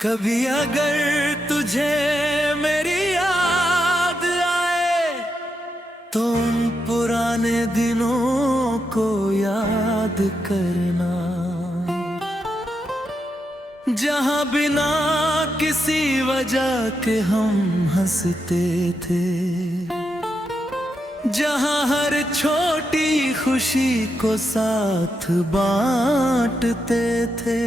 कभी अगर तुझे मेरी याद आए तो उन पुराने दिनों को याद करना, जहां बिना किसी वजह के हम हंसते थे, जहां हर छोटी खुशी को साथ बांटते थे।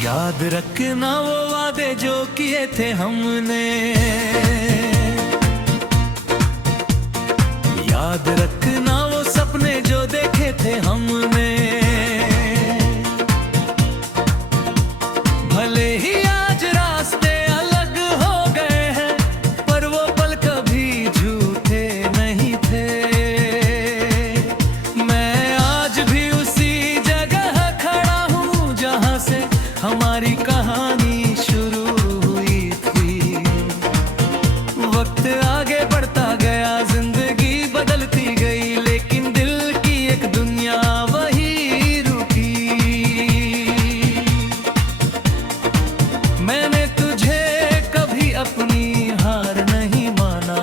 याद रखना वो वादे जो किए थे हमने, याद रखना वो सपने जो देखे थे हमने। भले ही आज रास्ते अलग हो गए हैं, पर वो पल कभी झूठे नहीं थे। मैं आज भी उसी जगह खड़ा हूँ जहाँ से हमारी कहानी शुरू हुई थी। वक्त आगे बढ़ता गया, जिंदगी बदलती गई, लेकिन दिल की एक दुनिया वही रुकी। मैंने तुझे कभी अपनी हार नहीं माना,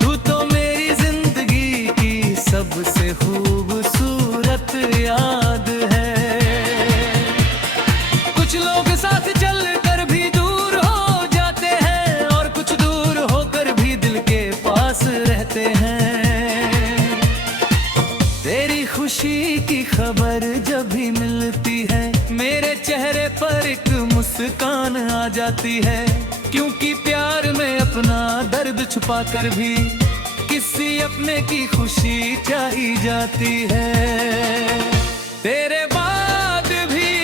तू तो मेरी जिंदगी की सबसे खूबसूरत याद है। कुछ लोग साथ चल कर भी दूर हो जाते हैं, और कुछ दूर होकर भी दिल के पास रहते हैं। तेरी खुशी की खबर जब भी मिलती है, मेरे चेहरे पर एक मुस्कान आ जाती है। क्योंकि प्यार में अपना दर्द छुपा कर भी किसी अपने की खुशी चाही जाती है। तेरे बाद भी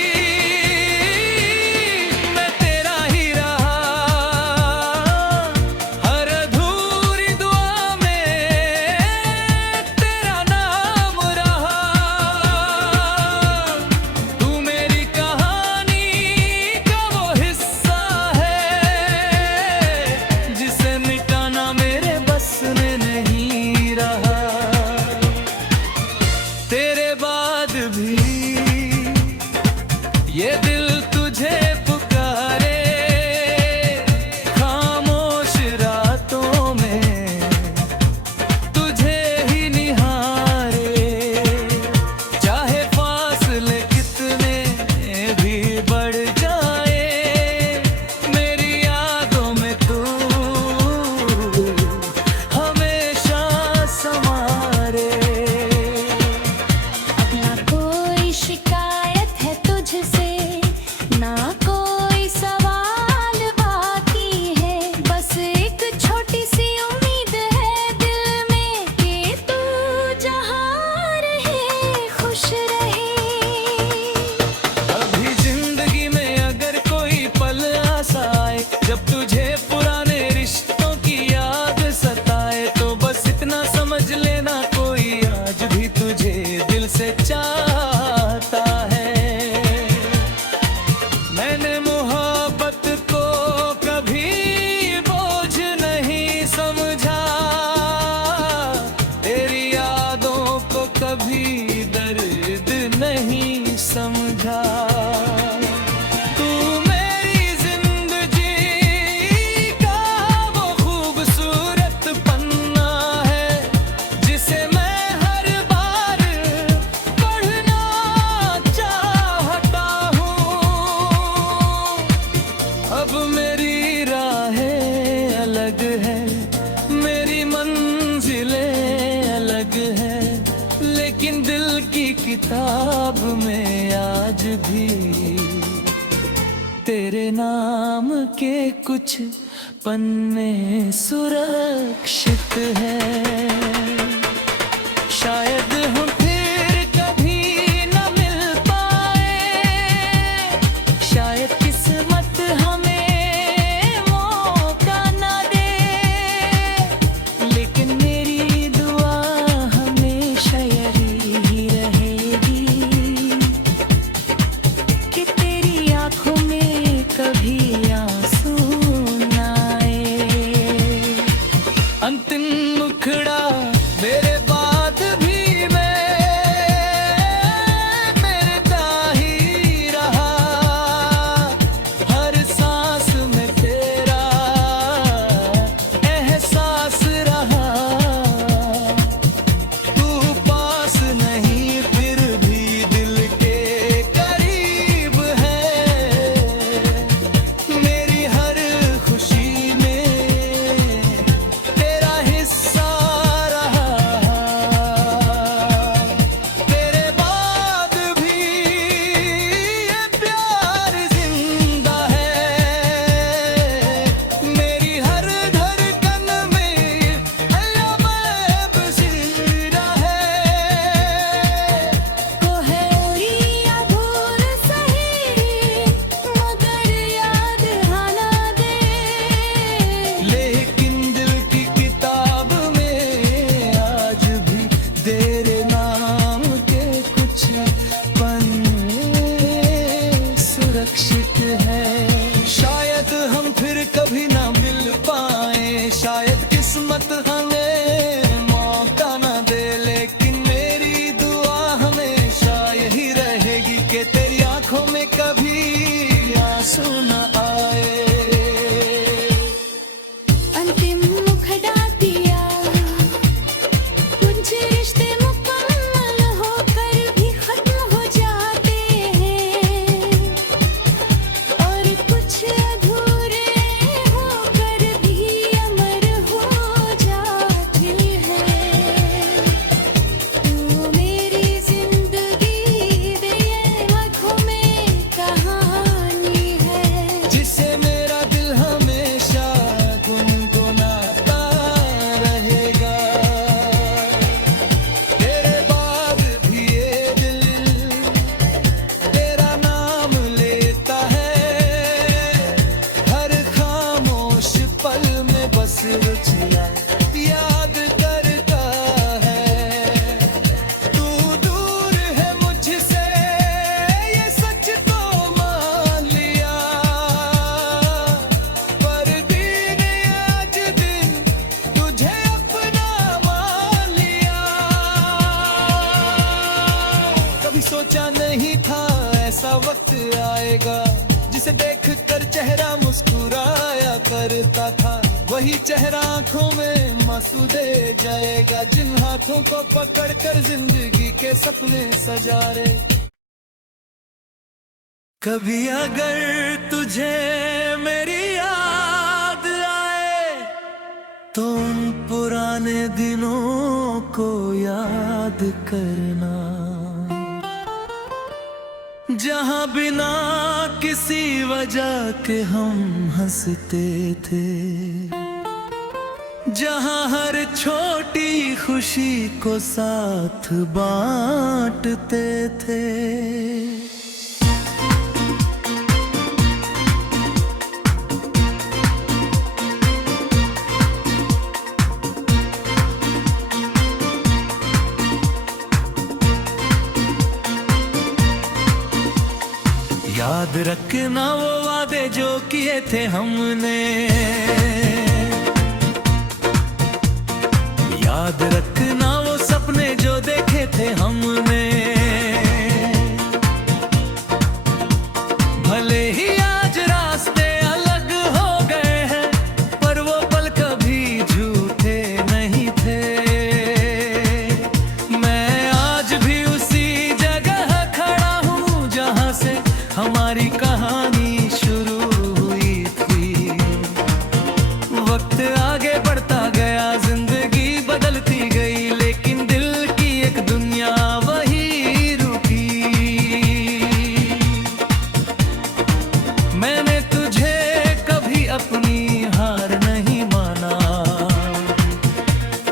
ये दिल तुझे पुकारे, खामोश रातों में तुझे ही निहारे। चाहे फासले कितने भी बढ़ जाए, मेरी यादों में तू हमेशा संवारे। अब ना कोई शिकायत है तुझसे, ना कोई सवाल बाकी है, बस एक छोटी सी उम्मीद है दिल में कि तू जहाँ रहे खुश रहे। अभी जिंदगी में अगर कोई पल ऐसा आए जब तुझे पुराने रिश्तों की याद सताए, तो बस इतना समझ लेना कोई आज भी तुझे दिल से चाहता है। मैंने मोहब्बत को कभी बोझ नहीं समझा, तेरी यादों को कभी दर्द नहीं समझा। तू मेरी जिंदगी का वो खूबसूरत पन्ना है, जिसे मैं हर बार पढ़ना चाहता हूँ। अब मेरी राहें अलग है, मेरी मंजिलें अलग है, लेकिन दिल की किताब में आज भी तेरे नाम के कुछ पन्ने सुरक्षित हैं। शायद हम फिर कभी न मिल पाए, शायद किस्मत हमें मौका न दे, लेकिन मेरी दुआ हमेशा यही रहेगी कि में कभी आंसू न आए। अंतिम मुखड़ा दिया, कुछ रिश्ते मुकम्मल होकर भी खत्म हो जाते हैं, और कुछ अधूरे होकर भी अमर हो जाते हैं। तू मेरी जिंदगी दे आँखों में कहानी है, जिसे मेरा दिल हमेशा गुनगुनाता रहेगा। तेरे बाद भी ये दिल तेरा नाम लेता है, हर खामोश पल में बस रुचियाँ याद करता है। तू दूर है मुझसे ये सच तो मान लिया, पर दिन आज दिन तुझे अपना मान लिया। कभी सोचा नहीं था ऐसा वक्त आएगा, जिसे देख कर चेहरा मुस्कुराया करता था, वही चेहरा आंखों में मासूम दे जाएगा, जिन हाथों को पकड़कर जिंदगी के सपने सजा रहे। कभी अगर तुझे मेरी याद आए तो उन पुराने दिनों को याद करना, जहां बिना किसी वजह के हम हंसते थे, जहां हर छोटी खुशी को साथ बांटते थे। याद रखना वो वादे जो किए थे हमने, याद रखना वो सपने जो देखे थे हमने। भले ही आज रास्ते अलग हो गए हैं, पर वो पल कभी झूठे नहीं थे। मैं आज भी उसी जगह खड़ा हूँ जहाँ से हमारी कहानी शुरू हुई थी। वक्त आगे बढ़ता गया, जिंदगी बदलती गई, लेकिन दिल की एक दुनिया वही रुकी। मैंने तुझे कभी अपनी हार नहीं माना,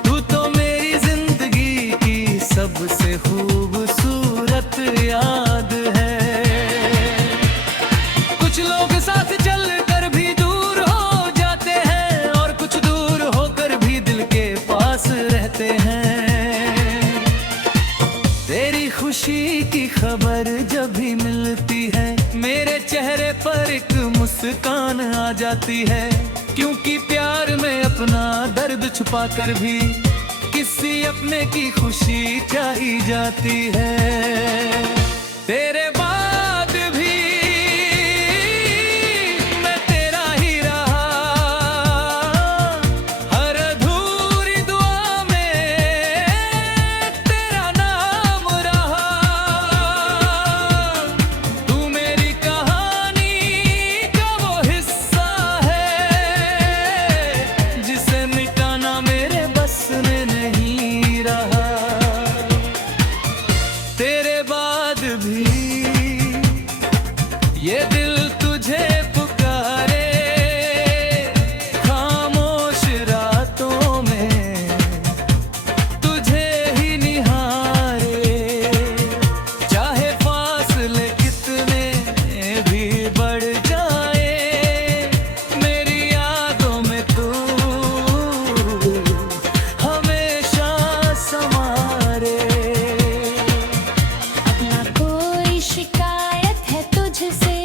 तू तो मेरी जिंदगी की सबसे खूबसूरत याद है। कुछ लोग साथ चल कर भी दूर हो जाते हैं, और कुछ दूर होकर भी दिल के पास रहते हैं। तेरी खुशी की खबर जब भी मिलती है, मेरे चेहरे पर एक मुस्कान आ जाती है, क्योंकि प्यार में अपना दर्द छुपा कर भी किसी अपने की खुशी चाही जाती है। तेरे बाद भी मैं तेरा ही रहा, हर अधूरी दुआ में तेरा नाम रहा। तू मेरी कहानी का वो हिस्सा है, जिसे मिटाना मेरे बस में नहीं रहा। तेरे बाद भी ये दिल तुझे पुकारे, खामोश रातों में तुझे ही निहारे। चाहे फासले कितने भी बढ़ जाए, मेरी यादों में तू हमेशा समारे। अब ना कोई शिकायत है तुझसे,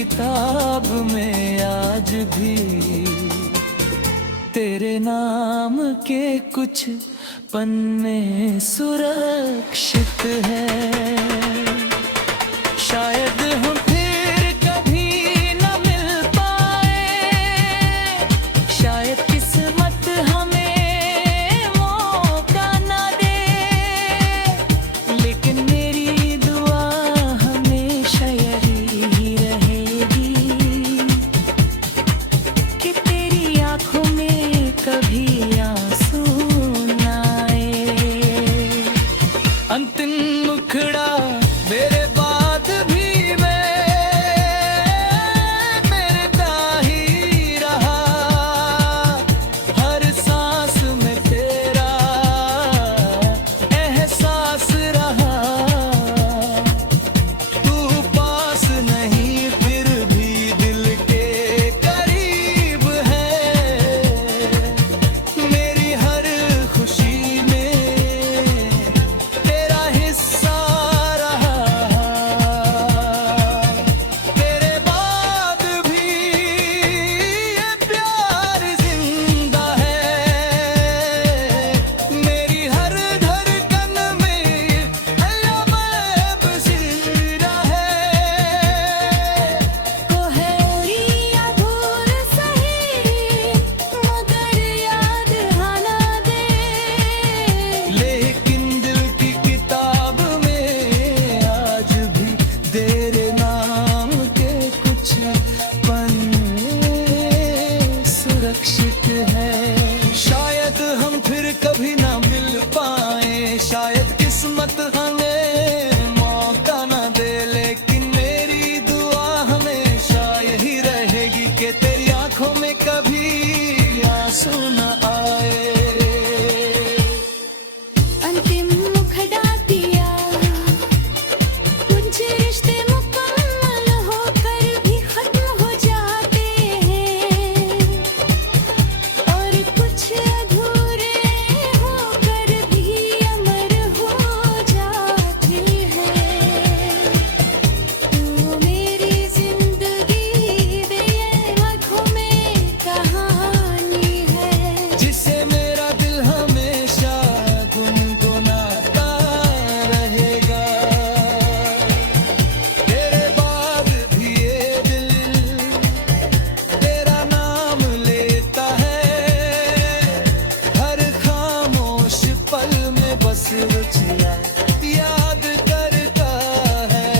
किताब में आज भी तेरे नाम के कुछ पन्ने सुरक्षित हैं। शायद हम फिर कभी न मिल पाए, शायद किस्मत हमें मौका न दे, लेकिन मेरी दुआ हमेशा यही रहेगी कि तेरी आंखों में कभी आंसू न आए। अंतिम मुखड़ा मेरे बाद भी मैं मेरे ही रहा, हर सांस में तेरा एहसास रहा। तू पास नहीं फिर भी दिल के करीब है, मेरी हर खुशी में तेरा हिस्सा रहा। तेरे बाद भी ये प्यार जिंदा है, मेरी हर धड़कन में अल्लाह बसीरा है। कोई या भूल सही मगर याद आना दे, लेकिन दिल की किताब में आज भी तेरे नाम के कुछ पन्ने सुरक्षित है। शायद हम फिर कभी ना मिल पाए, शायद किस्मत हमें मौका न दे, लेकिन मेरी दुआ हमेशा यही रहेगी कि तेरी आंखों में कभी आंसू न आए। अंतिम मुखड़ा दिया, कुछ रिश्ते मुकम्मल होकर भी खत्म हो जाते हैं, और कुछ अधूरे होकर भी अमर हो जाते हैं। तू मेरी जिंदगी दे आँखों में कहानी है, जिसे मेरा दिल हमेशा गुनगुनाता रहेगा। तेरे बाद भी ये दिल तेरा नाम लेता है, हर खामोश पल में बस रुचियाँ याद करता है।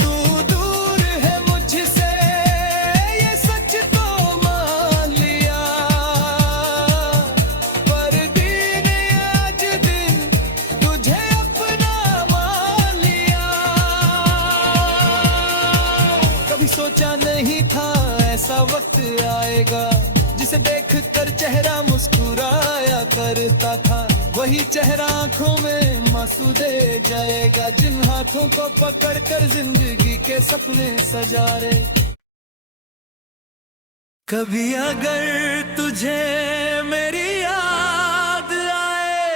तू दूर है मुझसे ये सच तो मान लिया, पर दिन आज दिन तुझे अपना मान लिया। कभी सोचा नहीं था ऐसा वक्त आएगा, जिसे देख कर चेहरा मुस्कुराया करता था, वही चेहरा आंखों में मासूम दे जाएगा, जिन हाथों को पकड़ कर जिंदगी के सपने सजा रहे। कभी अगर तुझे मेरी याद आए,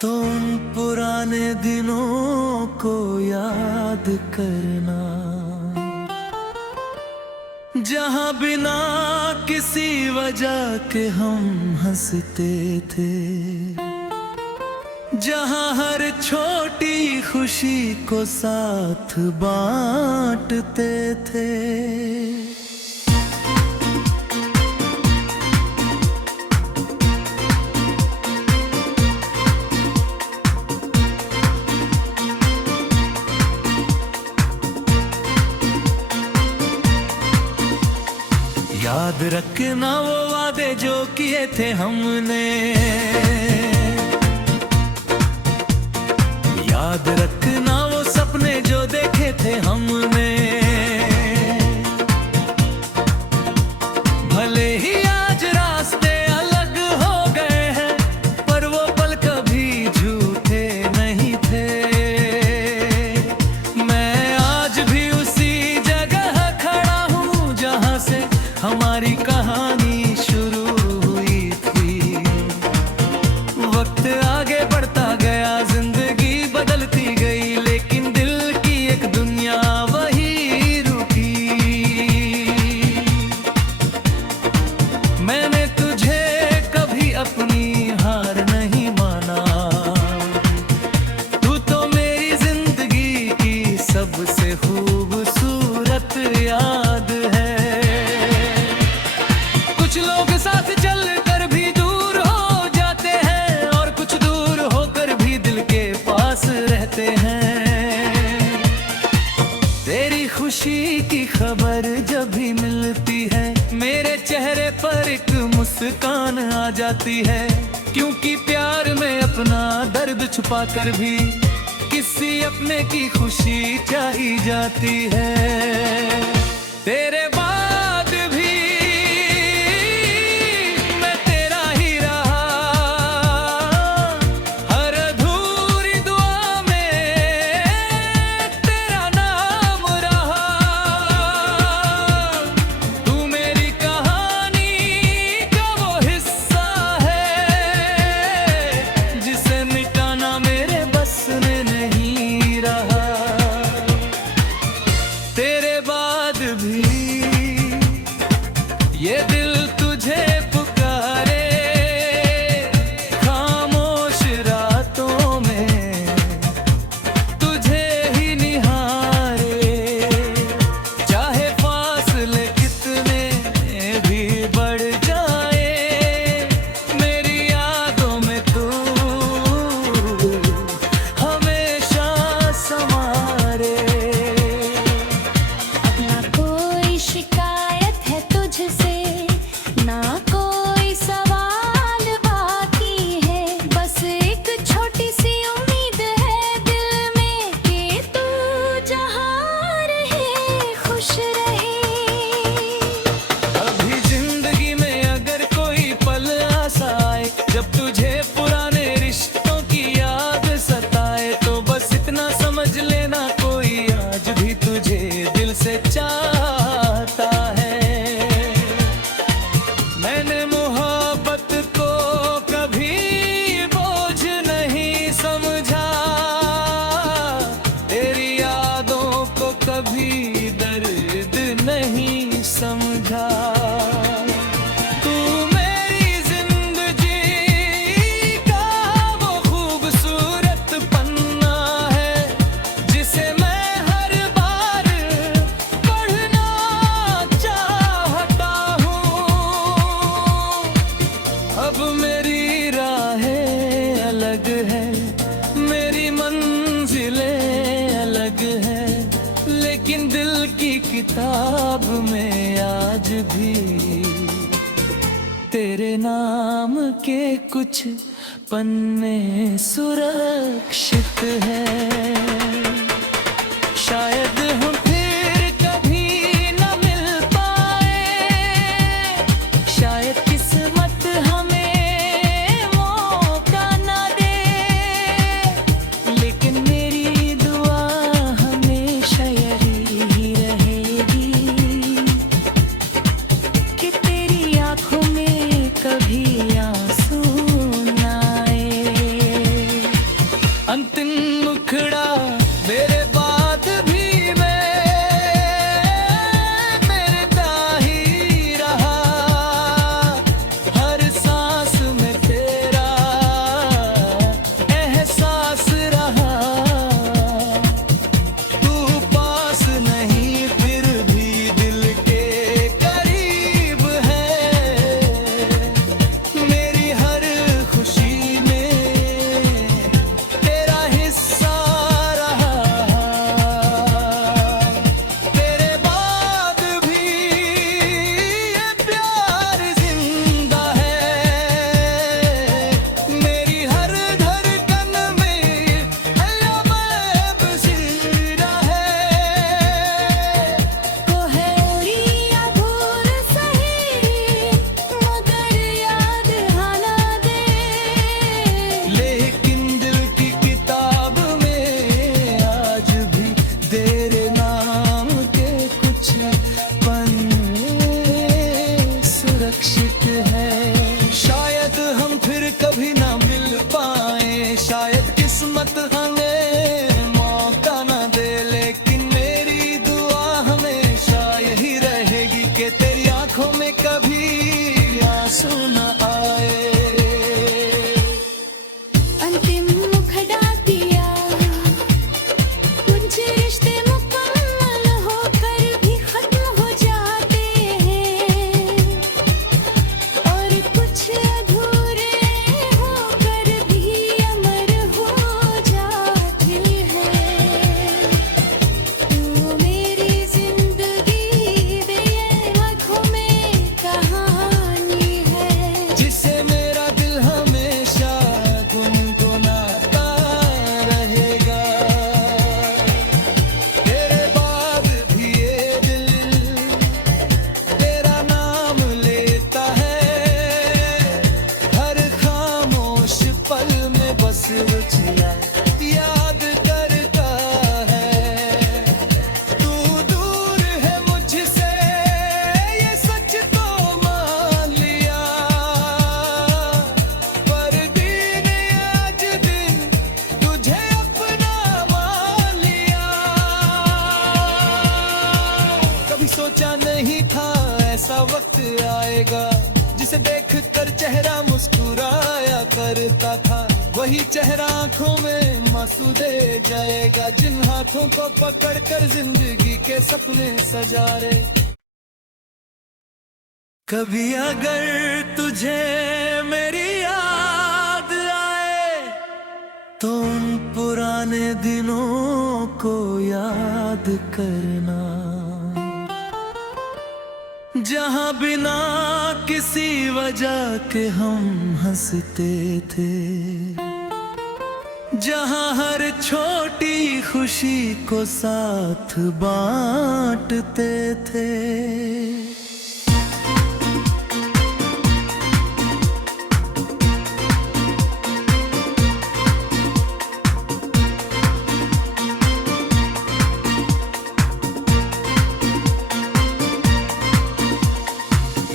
तो उन पुराने दिनों को याद करना, जहां बिना किसी वजह के हम हंसते थे, जहां हर छोटी खुशी को साथ बांटते थे। याद रखना वो वादे जो किए थे हमने, याद रखना वो सपने जो देखे थे हमने। भले ही आज रास्ते अलग हो गए हैं, पर वो पल कभी झूठे नहीं थे। मैं आज भी उसी जगह खड़ा हूँ जहाँ से हमारी कहानी शुरू हुई थी। वक्त आगे बढ़ता गया, जिंदगी बदलती गई, खबर जब भी मिलती है मेरे चेहरे पर एक मुस्कान आ जाती है। क्योंकि प्यार में अपना दर्द छुपा कर भी किसी अपने की खुशी चाही जाती है। तेरे बाद भी मैं तेरा ही रहा, हर अधूरी दुआ में तेरा नाम रहा। तू मेरी कहानी का वो हिस्सा है जिसे मिटाना मेरे बस में नहीं रहा। तेरे बाद भी ये दिल तुझे पुकारे, खामोश रातों में तुझे ही निहारे। चाहे फासले कितने भी बढ़ जाए, मेरी यादों में तू हमेशा समारे। अब ना कोई शिकायत है तुझसे, ना कोई सवाल बाकी है। बस एक छोटी सी उम्मीद है दिल में कि तू जहाँ रहे खुश रहे। अभी जिंदगी में अगर कोई पल ऐसा आए जब तुझे पुराने रिश्तों की याद सताए, तो बस इतना समझ लेना कोई आज भी तुझे दिल से चाहता है। मैंने मोहब्बत को कभी बोझ नहीं समझा, तेरी यादों को कभी दर्द नहीं समझा। तू मेरी जिंदगी का वो खूबसूरत पन्ना है जिसे मैं हर बार पढ़ना चाहता हूँ। अब मेरी राहें अलग है, मेरी मंजिलें अलग है, लेकिन दिल की किताब में आज भी तेरे नाम के कुछ पन्ने सुरक्षित हैं। शायद हम फिर कभी न मिल पाए, शायद किस्मत हमें मौका न दे, लेकिन मेरी दुआ हमेशा यही रहेगी कि तेरी आंखों में कभी आंसू न आए। अंतिम मुखड़ा मेरे बाद भी मैं मेरे ताही रहा, हर सांस में तेरा एहसास रहा। तू पास नहीं फिर भी दिल के करीब है, मेरी हर खुशी में तेरा हिस्सा रहा। तेरे बाद भी ये प्यार जिंदा है, मेरी हर धड़कन में अल्लाह बसीरा है। वो है उरी या भूल सही, मगर याद आना दे। लेकिन दिल की किताब में आज भी तेरे नाम के कुछ पन्ने सुरक्षित है। शायद हम फिर कभी ना मिल पाए, शायद किस्मत हमें मौका न दे, लेकिन मेरी दुआ हमेशा यही रहेगी कि तेरी आंखों में कभी आंसू न आए। अंतिम मुखड़ा दिया, कुछ रिश्ते मुकम्मल होकर भी खत्म हो जाते हैं, और कुछ अधूरे होकर भी अमर हो जाते हैं। तू मेरी जिंदगी सोचा नहीं था ऐसा वक्त आएगा, जिसे देख कर चेहरा मुस्कुराया करता था, वही चेहरा आंखों में मासूम दे जाएगा, जिन हाथों को पकड़कर जिंदगी के सपने सजा रहे। कभी अगर तुझे मेरी याद आए तो उन पुराने दिनों को याद करना, जहां बिना किसी वजह के हम हंसते थे, जहां हर छोटी खुशी को साथ बांटते थे।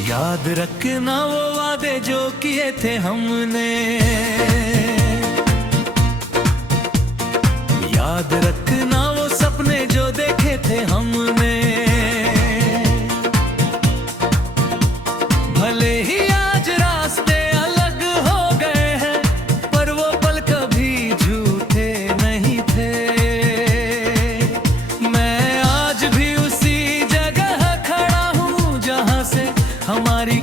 याद रखना वो वादे जो किए थे हमने, याद रखना वो सपने जो देखे थे हमने, भले ही आज रास्ते अलग हो गए हैं, पर वो पल कभी झूठे नहीं थे। मैं आज भी उसी जगह खड़ा हूँ जहाँ से हमारी